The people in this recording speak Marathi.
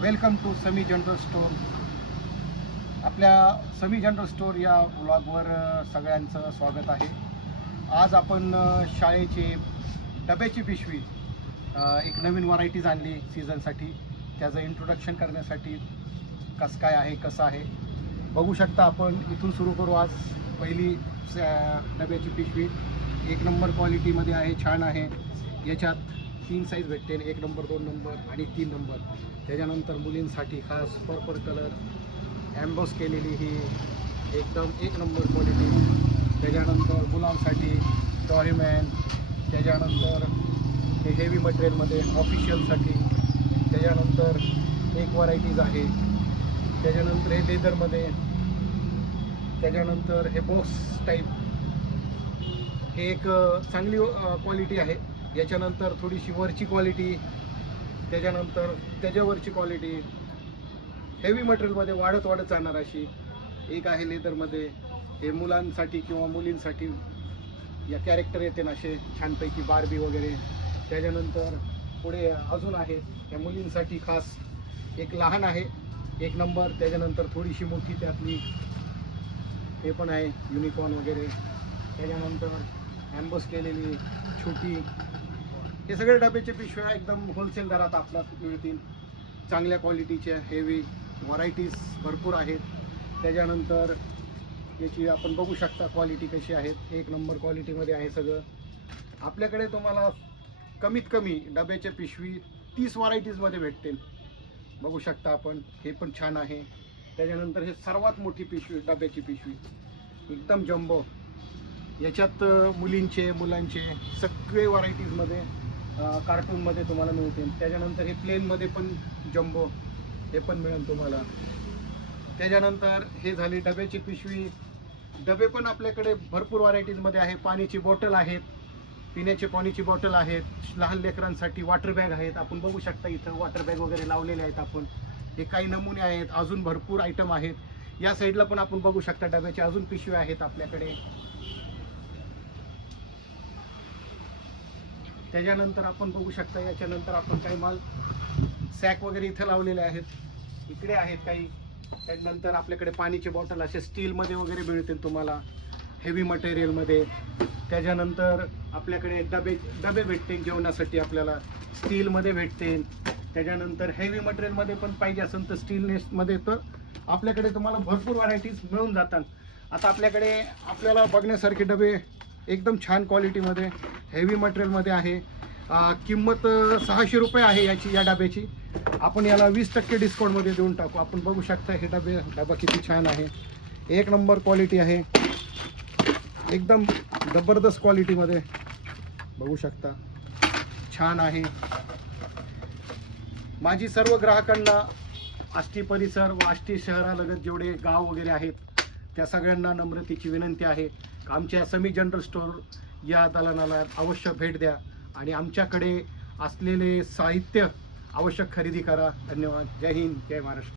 वेलकम टू समी जनरल स्टोर. आपल्या समी जनरल स्टोर या व्लॉगवर सगळ्यांचं स्वागत आहे. आज आपण शाळेचे डब्याची पिशवी एक नवीन व्हरायटीज आणली सीझनसाठी. त्याचं इंट्रोडक्शन करण्यासाठी कसं काय आहे, कसं आहे बघू शकता आपण. इथून सुरू करू. आज पहिली डब्याची पिशवी एक नंबर क्वालिटीमध्ये आहे, छान आहे. याच्यात 3 साईज भेटते, 1 नंबर, 2 नंबर आणि 3 नंबर. त्याच्यानंतर मुलींसाठी खास पर्पल कलर एम्बॉस केलेली ही एकदम 1 नंबर क्वालिटी. त्याच्यानंतर मुलांसाठी डॉरीमॅन. त्याच्यानंतर हे हेवी मटेरियलमध्ये ऑफिशियलसाठी. त्याच्यानंतर एक व्हरायटीज आहे. त्याच्यानंतर हे लेदरमध्ये. त्याच्यानंतर हे बॉक्स टाईप, हे एक चांगली क्वालिटी आहे. याच्यानंतर थोडीशी वरची क्वालिटी, त्याच्यानंतर त्याच्यावरची क्वालिटी हेवी मटेरियलमध्ये वाढत जाणार अशी एक आहे. लेदरमध्ये हे मुलांसाठी किंवा मुलींसाठी या कॅरेक्टर येते ना असे छानपैकी बार्बी वगैरे. त्याच्यानंतर पुढे अजून आहे या मुलींसाठी खास एक लहान आहे 1 नंबर. त्याच्यानंतर थोडीशी मोठी त्यातली हे पण आहे युनिकॉर्न वगैरे. त्याच्यानंतर एम्बॉस केलेली छोटी. हे सगळे डब्याचे पिशव्या एकदम होलसेल दरात आपल्याला मिळतील. चांगल्या क्वालिटीच्या हेवी व्हरायटीज भरपूर आहेत. त्याच्यानंतर याची आपण बघू शकता क्वालिटी कशी आहेत. 1 नंबर क्वालिटीमध्ये आहे सगळं. आपल्याकडे तुम्हाला कमीत कमी डब्याच्या पिशवी 30 व्हरायटीजमध्ये भेटतील. बघू शकता आपण. हे पण छान आहे. त्याच्यानंतर हे सर्वात मोठी पिशवी डब्याची पिशवी एकदम जम्बो. याच्यात मुलींचे मुलांचे सगळे व्हरायटीजमध्ये कार्टूनमध्ये तुम्हाला मिळतील. त्याच्यानंतर हे प्लेनमध्ये पण जम्बो हे पण मिळेल तुम्हाला. त्याच्यानंतर हे झाली डब्याची पिशवी. डबे पण आपल्याकडे भरपूर व्हरायटीजमध्ये आहे. पाण्याची बॉटल आहेत, पिण्याची पाण्याची बॉटल आहेत. लहान लेकरांसाठी वॉटर बॅग आहेत. आपण बघू शकता इथं वॉटर बॅग वगैरे लावलेले आहेत आपण. हे काही नमुने आहेत. अजून भरपूर आयटम आहेत. या साईडला पण आपण बघू शकता डब्याचे अजून पिशव्या आहेत आपल्याकडे. त्याच्यानंतर आपण बघू शकता याच्यानंतर आपण काही माल सॅक वगैरे इथं लावलेले आहेत. इकडे आहेत काही. त्यानंतर आपल्याकडे पाण्याची बॉटल असे स्टीलमध्ये वगैरे मिळतील तुम्हाला हेवी मटेरियलमध्ये. त्याच्यानंतर आपल्याकडे डबे भेटतील जेवणासाठी आपल्याला स्टीलमध्ये भेटतील. त्याच्यानंतर हेवी मटेरियलमध्ये पण पाहिजे असेल तर स्टीलनेसमध्ये तर आपल्याकडे तुम्हाला भरपूर व्हरायटीज मिळून जातात. आता आपल्याला बघण्यासारखे डबे एकदम छान क्वालिटीमध्ये हेवी मटेरियलमध्ये आहे. किंमत 600 रुपये आहे या डब्याची. आपण याला 20% डिस्काउंटमध्ये देऊन टाकू. आपण बघू शकता हे डबा किती छान आहे. 1 नंबर क्वालिटी आहे. एकदम जबरदस्त क्वालिटीमध्ये बघू शकता. छान आहे. माझी सर्व ग्राहकांना आष्टी परिसर व आष्टी शहरालगत जेवढे गाव वगैरे आहेत त्या सगळ्यांना नम्रतेची विनंती आहे. आमच्या समी जनरल स्टोर या दालनाला अवश्य भेट द्या आणि आमच्याकडे असलेले साहित्य अवश्य खरेदी करा. धन्यवाद. जय हिंद, जय महाराष्ट्र.